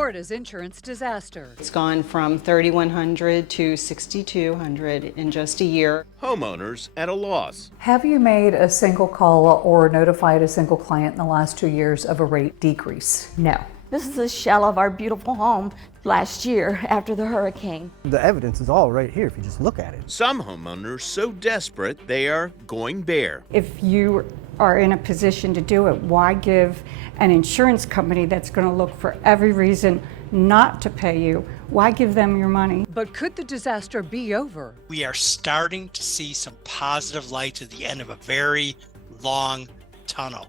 Florida's insurance disaster. It's gone from $3,100 to $6,200 in just a year. Homeowners at a loss. Have you made a single call or notified a single client in the last 2 years of a rate decrease? No. This is a shell of our beautiful home last year after the hurricane. The evidence is all right here if you just look at it. Some homeowners so desperate they are going bare. If you are in a position to do it, why give an insurance company that's going to look for every reason not to pay you? Why give them your money? But could the disaster be over? We are starting to see some positive lights at the end of a very long tunnel.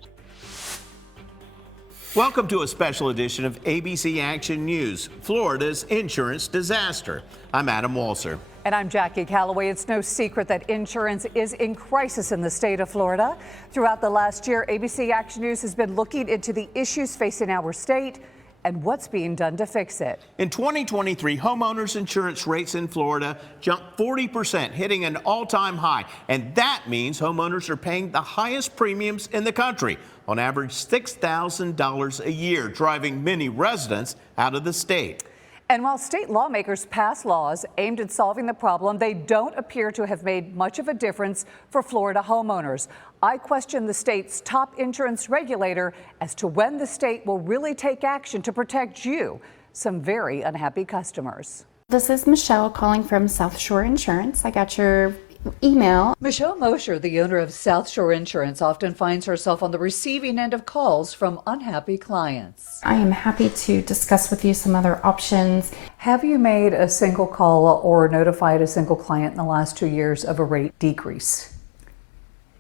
Welcome to a special edition of ABC Action News, Florida's insurance disaster. I'm Adam Walser. And I'm Jackie Calloway. It's no secret that insurance is in crisis in the state of Florida. Throughout the last year, ABC Action News has been looking into the issues facing our state and what's being done to fix it. In 2023, homeowners insurance rates in Florida jumped 40%, hitting an all-time high. And that means homeowners are paying the highest premiums in the country, on average $6,000 a year, driving many residents out of the state. And while state lawmakers pass laws aimed at solving the problem, they don't appear to have made much of a difference for Florida homeowners. I question the state's top insurance regulator as to when the state will really take action to protect you, some very unhappy customers. This is Michelle calling from South Shore Insurance. I got your email. Michelle Mosher, the owner of South Shore Insurance, often finds herself on the receiving end of calls from unhappy clients. I am happy to discuss with you some other options. Have you made a single call or notified a single client in the last 2 years of a rate decrease?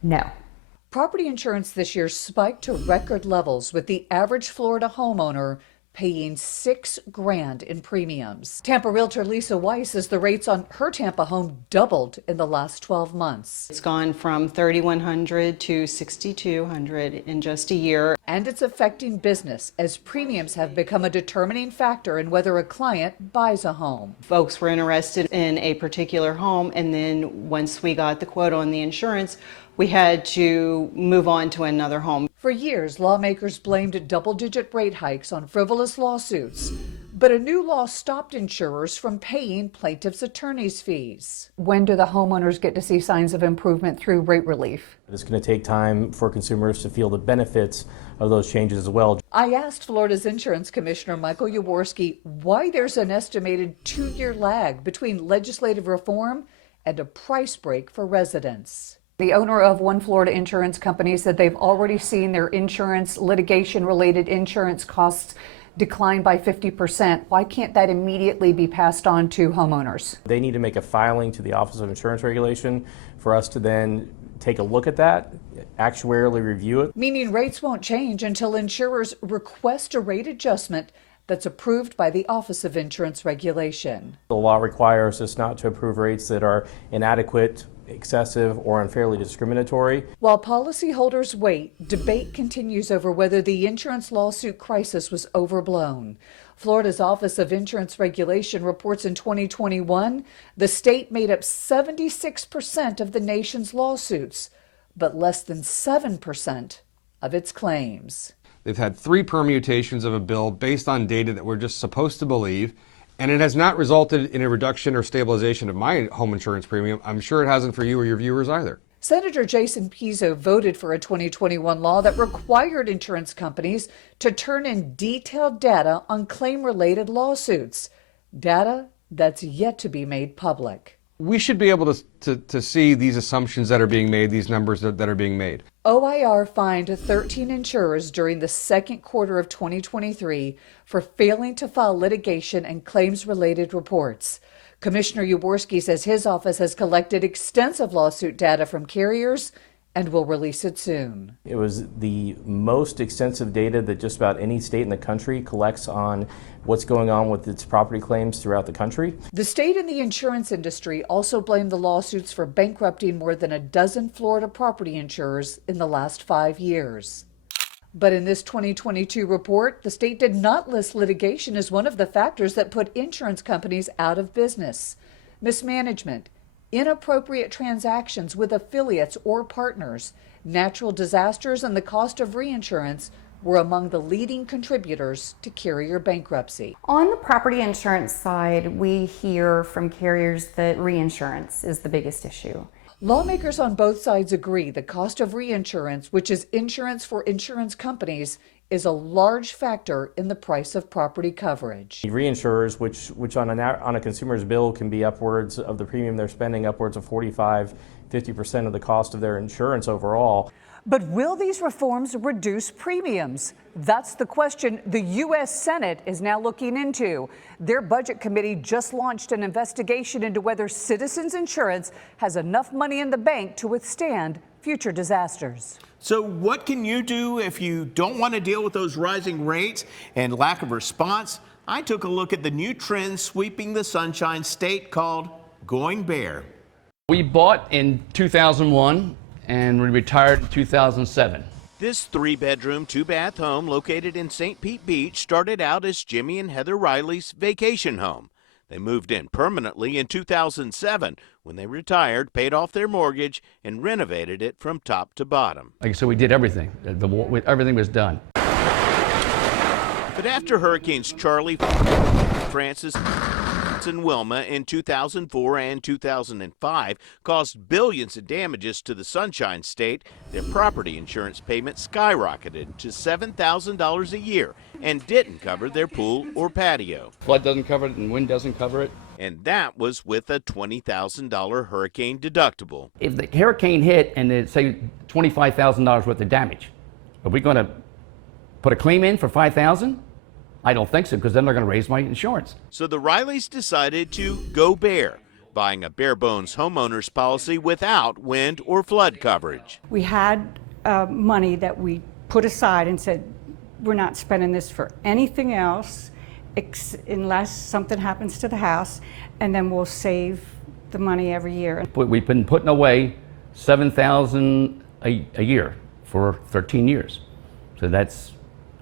No. Property insurance this year spiked to record levels, with the average Florida homeowner paying $6,000 in premiums. Tampa realtor Lisa Weiss says the rates on her Tampa home doubled in the last 12 months. It's gone from $3,100 to $6,200 in just a year. And it's affecting business, as premiums have become a determining factor in whether a client buys a home. Folks were interested in a particular home, and then once we got the quote on the insurance, we had to move on to another home. For years, lawmakers blamed double-digit rate hikes on frivolous lawsuits, but a new law stopped insurers from paying plaintiffs' attorneys' fees. When do the homeowners get to see signs of improvement through rate relief? It's going to take time for consumers to feel the benefits of those changes as well. I asked Florida's Insurance Commissioner Michael Jaworski why there's an estimated 2-year lag between legislative reform and a price break for residents. The owner of one Florida insurance company said they've already seen their insurance litigation-related insurance costs decline by 50%. Why can't that immediately be passed on to homeowners? They need to make a filing to the Office of Insurance Regulation for us to then take a look at that, actuarially review it. Meaning rates won't change until insurers request a rate adjustment that's approved by the Office of Insurance Regulation. The law requires us not to approve rates that are inadequate, excessive, or unfairly discriminatory. While policyholders wait, debate continues over whether the insurance lawsuit crisis was overblown. Florida's Office of Insurance Regulation reports in 2021, the state made up 76% of the nation's lawsuits, but less than 7% of its claims. They've had 3 permutations of a bill based on data that we're just supposed to believe, and it has not resulted in a reduction or stabilization of my home insurance premium. I'm sure it hasn't for you or your viewers either. Senator Jason Pizzo voted for a 2021 law that required insurance companies to turn in detailed data on claim-related lawsuits, data that's yet to be made public. We should be able to see these assumptions that are being made, these numbers that are being made. OIR fined 13 insurers during the second quarter of 2023 for failing to file litigation and claims-related reports. Commissioner Jaworski says his office has collected extensive lawsuit data from carriers and will release it soon. It was the most extensive data that just about any state in the country collects on what's going on with its property claims throughout the country. The state and the insurance industry also blamed the lawsuits for bankrupting more than a dozen Florida property insurers in the last 5 years. But in this 2022 report, the state did not list litigation as one of the factors that put insurance companies out of business. Mismanagement, inappropriate transactions with affiliates or partners, natural disasters, and the cost of reinsurance were among the leading contributors to carrier bankruptcy. On the property insurance side, we hear from carriers that reinsurance is the biggest issue. Lawmakers on both sides agree the cost of reinsurance, which is insurance for insurance companies, is a large factor in the price of property coverage. Reinsurers, which on a consumer's bill can be upwards of the premium they're spending, upwards of 45–50% of the cost of their insurance overall. But will these reforms reduce premiums? That's the question the U.S. Senate is now looking into. Their budget committee just launched an investigation into whether Citizens Insurance has enough money in the bank to withstand future disasters. So what can you do if you don't want to deal with those rising rates and lack of response? I took a look at the new trend sweeping the Sunshine State called Going Bare. We bought in 2001 and we retired in 2007. This 3-bedroom, 2-bath home located in St. Pete Beach started out as Jimmy and Heather Riley's vacation home. They moved in permanently in 2007 when they retired, paid off their mortgage, and renovated it from top to bottom. Like, so we did everything. Everything was done. But after Hurricanes Charlie, Francis, and Wilma in 2004 and 2005 caused billions in damages to the Sunshine State, their property insurance payment skyrocketed to $7,000 a year and didn't cover their pool or patio. Flood doesn't cover it and wind doesn't cover it. And that was with a $20,000 hurricane deductible. If the hurricane hit and it say $25,000 worth of damage, are we going to put a claim in for $5,000? I don't think so, because then they're going to raise my insurance. So the Rileys decided to go bare, buying a bare bones homeowners policy without wind or flood coverage. We had money that we put aside and said, we're not spending this for anything else unless something happens to the house, and then we'll save the money every year. We've been putting away $7,000 a year for 13 years. So that's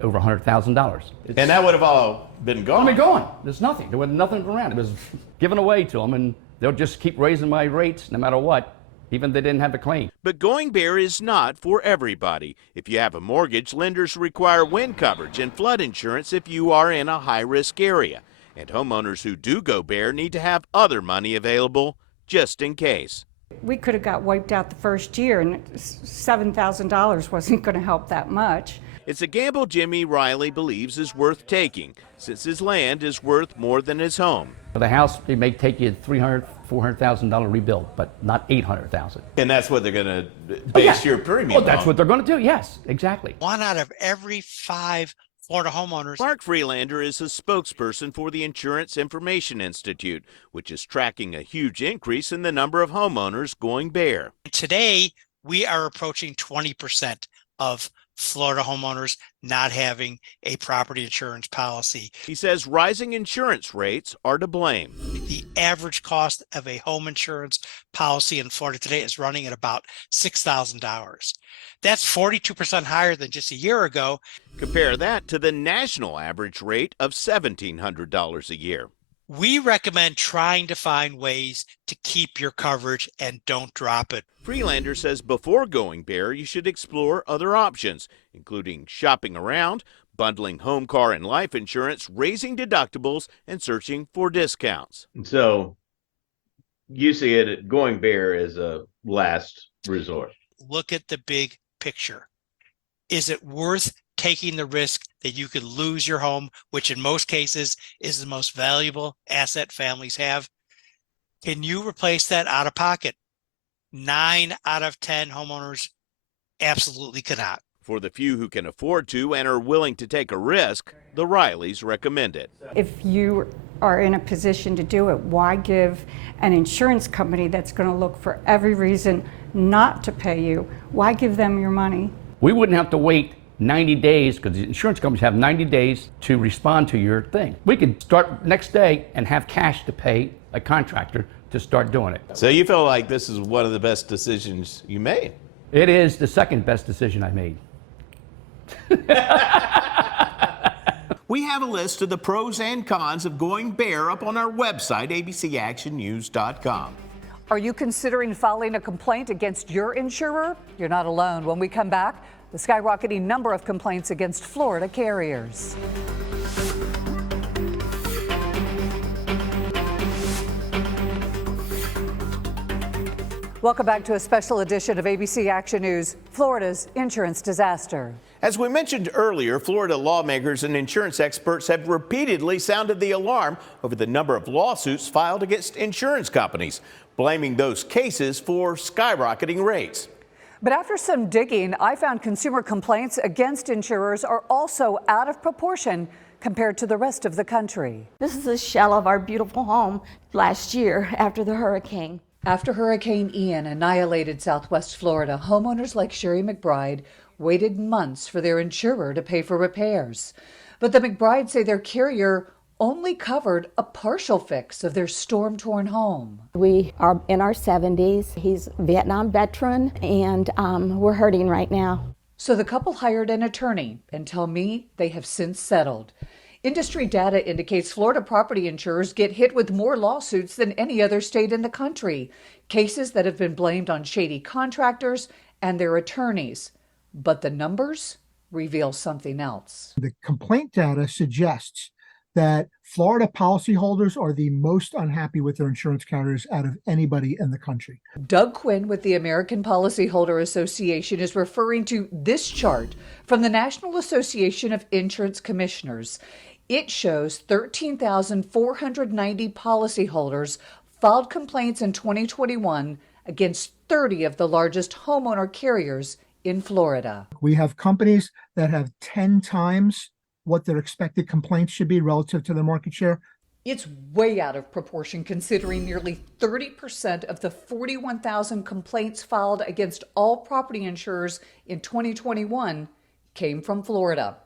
over $100,000. And that would have all been gone. I mean, gone. There's nothing. There was nothing around. It was given away to them, and they'll just keep raising my rates no matter what, even if they didn't have a claim. But going bare is not for everybody. If you have a mortgage, lenders require wind coverage and flood insurance if you are in a high-risk area. And homeowners who do go bare need to have other money available just in case. We could have got wiped out the first year, and $7,000 wasn't going to help that much. It's a gamble Jimmy Riley believes is worth taking, since his land is worth more than his home. For the house, it may take you $300,000, $400,000 rebuild, but not $800,000. And that's what they're going to base your premium on. Well, that's what they're going to do, yes, exactly. 1 out of every 5 Florida homeowners. Mark Freelander is a spokesperson for the Insurance Information Institute, which is tracking a huge increase in the number of homeowners going bare. Today, we are approaching 20% of Florida homeowners not having a property insurance policy. He says rising insurance rates are to blame. The average cost of a home insurance policy in Florida today is running at about $6,000. That's 42% higher than just a year ago. Compare that to the national average rate of $1,700 a year. We recommend trying to find ways to keep your coverage and don't drop it. Freelander says before going bare, you should explore other options, including shopping around, bundling home, car, and life insurance, raising deductibles, and searching for discounts. So you see it going bare as a last resort. Look at the big picture. Is it worth taking the risk that you could lose your home, which in most cases is the most valuable asset families have? Can you replace that out of pocket? 9 out of 10 homeowners absolutely cannot. For the few who can afford to and are willing to take a risk, the Rileys recommend it. If you are in a position to do it, why give an insurance company that's going to look for every reason not to pay you? Why give them your money? We wouldn't have to wait 90 days, because the insurance companies have 90 days to respond to your thing. We could start next day and have cash to pay a contractor to start doing it. So you feel like this is one of the best decisions you made? It is the second best decision I made. We have a list of the pros and cons of going bare up on our website, abcactionnews.com. Are you considering filing a complaint against your insurer? You're not alone. When we come back, the skyrocketing number of complaints against Florida carriers. Welcome back to a special edition of ABC Action News, Florida's insurance disaster. As we mentioned earlier, Florida lawmakers and insurance experts have repeatedly sounded the alarm over the number of lawsuits filed against insurance companies, blaming those cases for skyrocketing rates. But after some digging, I found consumer complaints against insurers are also out of proportion compared to the rest of the country. This is a shell of our beautiful home last year after the hurricane. After Hurricane Ian annihilated Southwest Florida, homeowners like Sherry McBride waited months for their insurer to pay for repairs. But the McBrides say their carrier only covered a partial fix of their storm-torn home. We are in our 70s. He's a Vietnam veteran, and we're hurting right now. So the couple hired an attorney and tell me they have since settled. Industry data indicates Florida property insurers get hit with more lawsuits than any other state in the country, cases that have been blamed on shady contractors and their attorneys. But the numbers reveal something else. The complaint data suggests that Florida policyholders are the most unhappy with their insurance carriers out of anybody in the country. Doug Quinn with the American Policyholder Association is referring to this chart from the National Association of Insurance Commissioners. It shows 13,490 policyholders filed complaints in 2021 against 30 of the largest homeowner carriers in Florida. We have companies that have 10 times what their expected complaints should be relative to their market share. It's way out of proportion considering nearly 30% of the 41,000 complaints filed against all property insurers in 2021 came from Florida.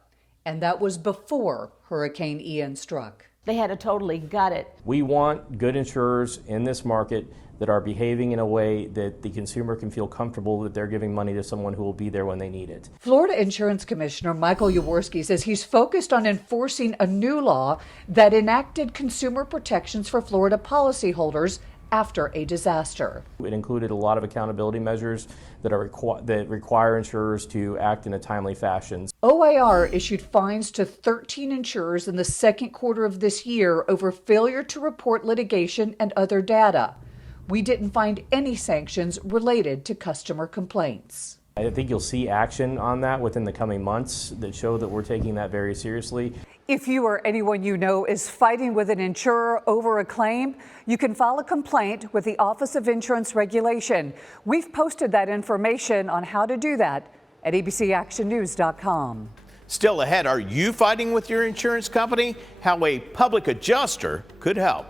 And that was before Hurricane Ian struck. They had to totally gut it. We want good insurers in this market that are behaving in a way that the consumer can feel comfortable that they're giving money to someone who will be there when they need it. Florida Insurance Commissioner Michael Jaworski says he's focused on enforcing a new law that enacted consumer protections for Florida policyholders after a disaster. It included a lot of accountability measures that require insurers to act in a timely fashion. OIR issued fines to 13 insurers in the second quarter of this year over failure to report litigation and other data. We didn't find any sanctions related to customer complaints. I think you'll see action on that within the coming months that show that we're taking that very seriously. If you or anyone you know is fighting with an insurer over a claim, you can file a complaint with the Office of Insurance Regulation. We've posted that information on how to do that at abcactionnews.com. Still ahead, are you fighting with your insurance company? How a public adjuster could help.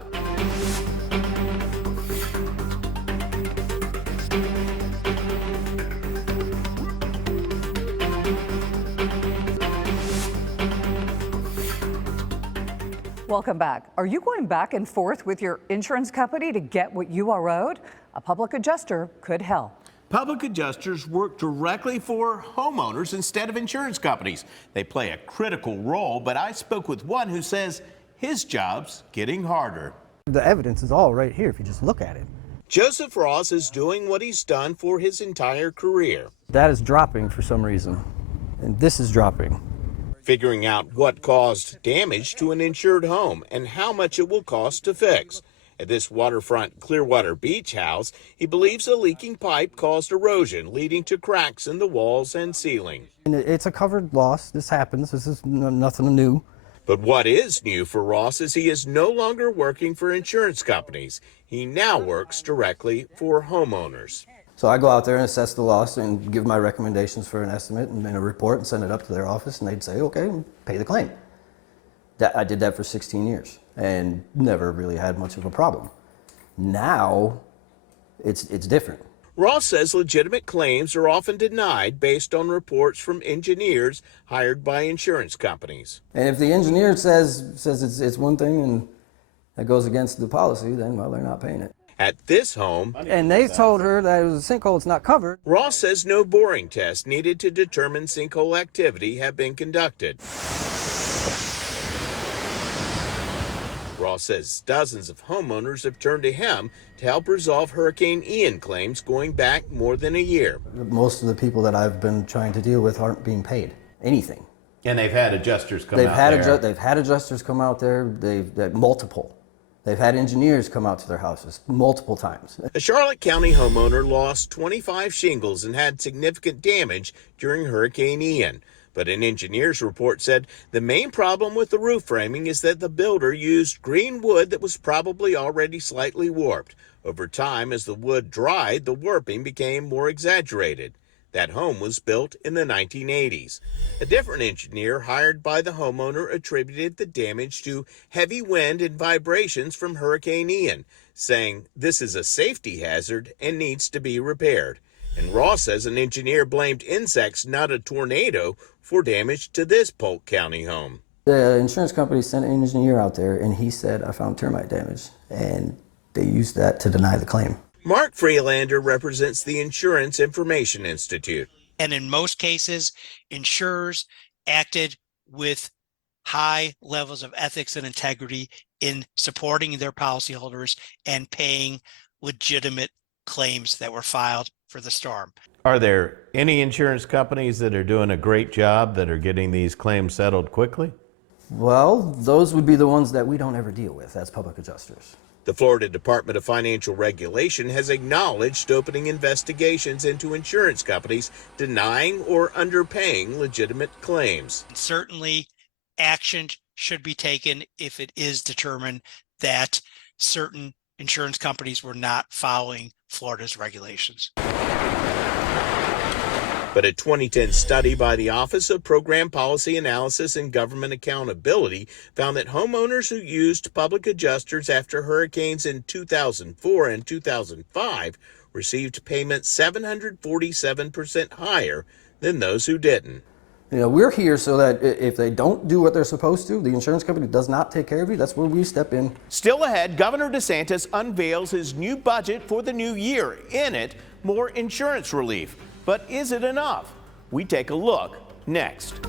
Welcome back. Are you going back and forth with your insurance company to get what you are owed? A public adjuster could help. Public adjusters work directly for homeowners instead of insurance companies. They play a critical role, but I spoke with one who says his job's getting harder. The evidence is all right here if you just look at it. Joseph Ross is doing what he's done for his entire career. That is dropping for some reason, and this is dropping. Figuring out what caused damage to an insured home and how much it will cost to fix. At this waterfront Clearwater Beach house, he believes a leaking pipe caused erosion, leading to cracks in the walls and ceiling. And it's a covered loss. This happens. This is nothing new. But what is new for Ross is he is no longer working for insurance companies. He now works directly for homeowners. So I go out there and assess the loss and give my recommendations for an estimate and a report and send it up to their office, and they'd say, okay, pay the claim. I did that for 16 years and never really had much of a problem. Now it's different. Ross says legitimate claims are often denied based on reports from engineers hired by insurance companies. And if the engineer says it's one thing and that goes against the policy, then, well, they're not paying it. At this home, and they told her that it was a sinkhole, it's not covered. Ross says no boring tests needed to determine sinkhole activity have been conducted. Ross says dozens of homeowners have turned to him to help resolve Hurricane Ian claims going back more than a year. Most of the people that I've been trying to deal with aren't being paid anything. And they've had adjusters come out there. They've had adjusters come out there. They've multiple. They've had engineers come out to their houses multiple times. A Charlotte County homeowner lost 25 shingles and had significant damage during Hurricane Ian. But an engineer's report said the main problem with the roof framing is that the builder used green wood that was probably already slightly warped. Over time, as the wood dried, the warping became more exaggerated. That home was built in the 1980s. A different engineer hired by the homeowner attributed the damage to heavy wind and vibrations from Hurricane Ian, saying this is a safety hazard and needs to be repaired. And Ross says an engineer blamed insects, not a tornado, for damage to this Polk County home. The insurance company sent an engineer out there and he said, I found termite damage, and they used that to deny the claim. Mark Freelander represents the Insurance Information Institute. And in most cases, insurers acted with high levels of ethics and integrity in supporting their policyholders and paying legitimate claims that were filed for the storm. Are there any insurance companies that are doing a great job that are getting these claims settled quickly? Well, those would be the ones that we don't ever deal with as public adjusters. The Florida Department of Financial Regulation has acknowledged opening investigations into insurance companies denying or underpaying legitimate claims. Certainly, action should be taken if it is determined that certain insurance companies were not following Florida's regulations. But a 2010 study by the Office of Program Policy Analysis and Government Accountability found that homeowners who used public adjusters after hurricanes in 2004 and 2005 received payments 747% higher than those who didn't. You know, we're here so that if they don't do what they're supposed to, the insurance company does not take care of you. That's where we step in. Still ahead, Governor DeSantis unveils his new budget for the new year. In it, more insurance relief. But is it enough? We take a look next.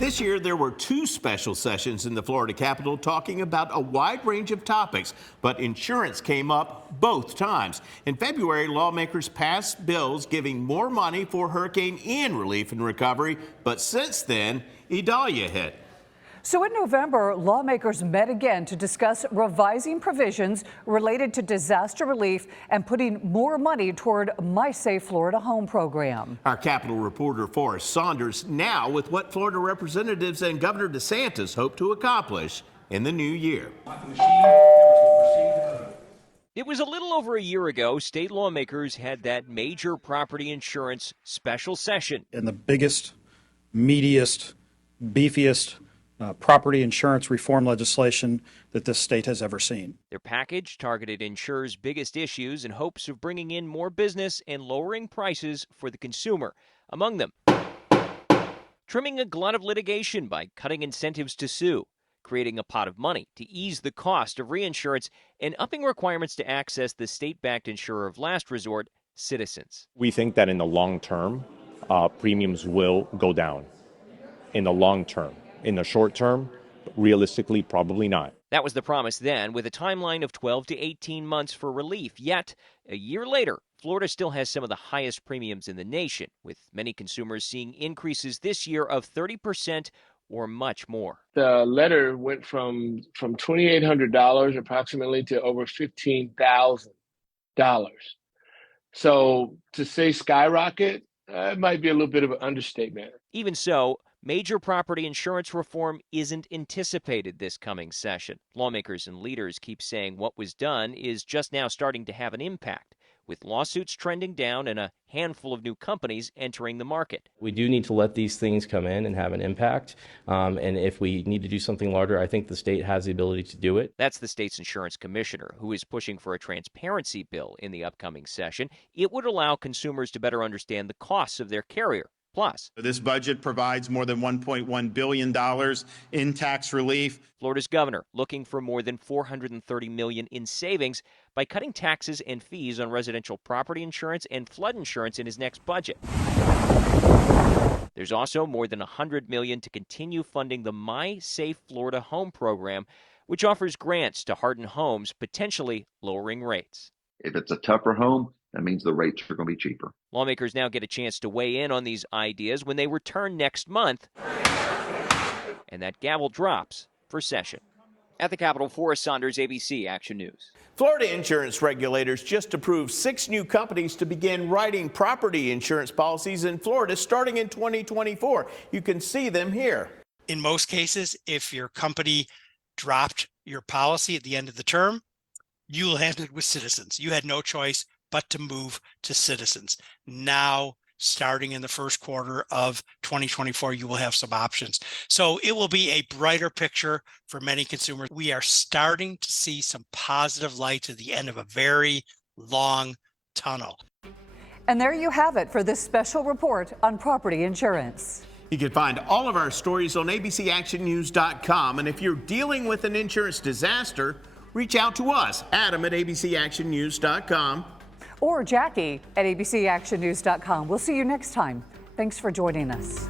This year, there were two special sessions in the Florida Capitol talking about a wide range of topics, but insurance came up both times. In February, lawmakers passed bills giving more money for Hurricane Ian relief and recovery, but since then, Idalia hit. So in November, lawmakers met again to discuss revising provisions related to disaster relief and putting more money toward My Safe Florida Home program. Our Capitol reporter Forrest Saunders now with what Florida representatives and Governor DeSantis hope to accomplish in the new year. It was a little over a year ago, state lawmakers had that major property insurance special session. And the biggest, meatiest, beefiest property insurance reform legislation that this state has ever seen. Their package targeted insurers' biggest issues in hopes of bringing in more business and lowering prices for the consumer. Among them, trimming a glut of litigation by cutting incentives to sue, creating a pot of money to ease the cost of reinsurance, and upping requirements to access the state-backed insurer of last resort, Citizens. We think that in the long term, premiums will go down. In the long term. In the short term, realistically, probably not. That was the promise then, with a timeline of 12 to 18 months for relief. Yet, a year later, Florida still has some of the highest premiums in the nation, with many consumers seeing increases this year of 30% or much more. The letter went from $2,800 approximately to over $15,000. So to say skyrocket, it might be a little bit of an understatement. Even so, major property insurance reform isn't anticipated this coming session. Lawmakers and leaders keep saying what was done is just now starting to have an impact, with lawsuits trending down and a handful of new companies entering the market. We do need to let these things come in and have an impact. And if we need to do something larger, I think the state has the ability to do it. That's the state's insurance commissioner, who is pushing for a transparency bill in the upcoming session. It would allow consumers to better understand the costs of their carrier. Plus, this budget provides more than $1.1 billion in tax relief. Florida's governor looking for more than $430 million in savings by cutting taxes and fees on residential property insurance and flood insurance in his next budget. There's also more than $100 million to continue funding the My Safe Florida Home program, which offers grants to harden homes, potentially lowering rates. If it's a tougher home, that means the rates are going to be cheaper. Lawmakers now get a chance to weigh in on these ideas when they return next month, and that gavel drops for session. At the Capitol, Forrest Saunders, ABC Action News. Florida insurance regulators just approved 6 new companies to begin writing property insurance policies in Florida starting in 2024. You can see them here. In most cases, if your company dropped your policy at the end of the term, you landed with Citizens. You had no choice but to move to Citizens. Now, starting in the first quarter of 2024, you will have some options. So it will be a brighter picture for many consumers. We are starting to see some positive lights at the end of a very long tunnel. And there you have it for this special report on property insurance. You can find all of our stories on abcactionnews.com. And if you're dealing with an insurance disaster, reach out to us, Adam at abcactionnews.com. Or Jackie at abcactionnews.com. We'll see you next time. Thanks for joining us.